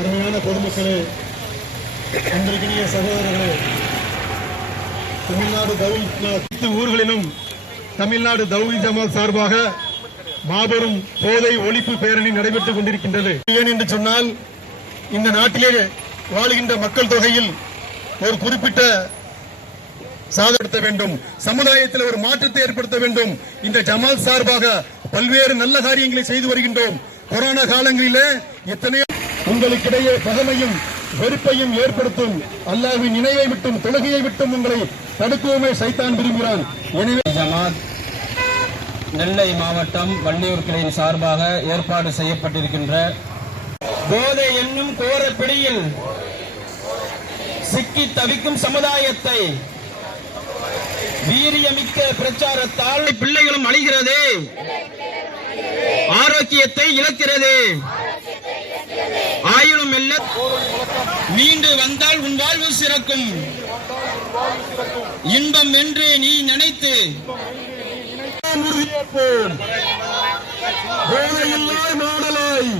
அருமையான பொதுமக்களே அன்றைக்கினிய சகோதரர்களே தமிழ்நாடு தௌஹி ஊர்களிலும் தமிழ்நாடு தௌஹி ஜமாத் சார்பாக மாபெரும் போதை ஒழிப்பு பேரணி நடைபெற்றுக் கொண்டிருக்கின்றது. ஏன் என்று சொன்னால் இந்த நாட்டிலே வாழுகின்ற மக்கள் தொகையில் ஒரு குறிப்பிட்ட சாதப்படுத்த வேண்டும் சமுதாயத்தில் ஒரு மாற்றத்தை ஏற்படுத்த வேண்டும். இந்த ஜமால் சார்பாக பல்வேறு நல்ல காரியங்களை செய்து வருகின்றோம். கொரோனா காலங்களிலே எத்தனையோ உங்களுக்கிடையே பகமையும் வெறுப்பையும் ஏற்படுத்தும் அல்லாஹ்வின் நினைவை விட்டும் தொழுகையை விட்டும் உங்களை தடுக்கவுமே சைத்தான் விரும்புகிறான். எனவே ஜமாத் நெல்லை மாவட்டம் வள்ளியூர் கிளையின் சார்பாக ஏற்பாடு செய்யப்பட்டிருக்கின்ற போதை என்னும் கோர பிடியில் சிக்கி தவிக்கும் சமுதாயத்தை வீரியமிக்க பிரச்சாரத்தால் பிள்ளைகளும் அழிகிறது. ஆரோக்கியத்தை இழக்கிறது. ஆயினும் மெல்ல மீண்டு வந்தால் உன் வாழ்வு சிறக்கும். இன்பம் என்று நீ நினைத்து உறுதியேற்போம் போதையில்லாய் மாடலாய்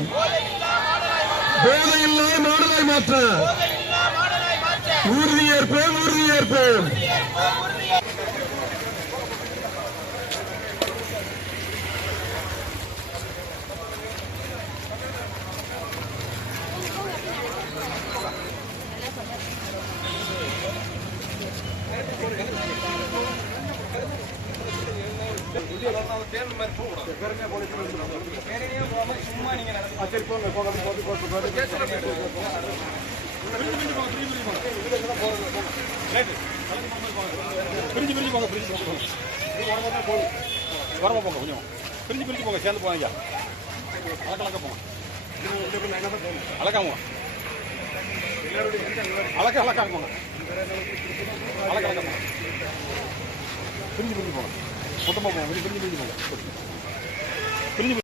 போதையில்லாய் மாடலாய் மாற்ற. உறுதியேற்போம் உறுதியேற்போம். பிரிஞ்சு பிரிஞ்சு போங்க பிரிஞ்சு போங்க. வரமா போங்க கொஞ்சம் பிரிஞ்சு பிரிஞ்சு போங்க சேர்ந்து போங்க ஐயா அழக்க போங்க அழக்காம அழக்க அழக்காங்க போங்க அழக்க அழக்க போங்க. பிரிஞ்சு பிரிஞ்சு போங்க. மொத்தமாக போங்க பிரிஞ்சு பிரிஞ்சு போங்க பிரிஞ்சு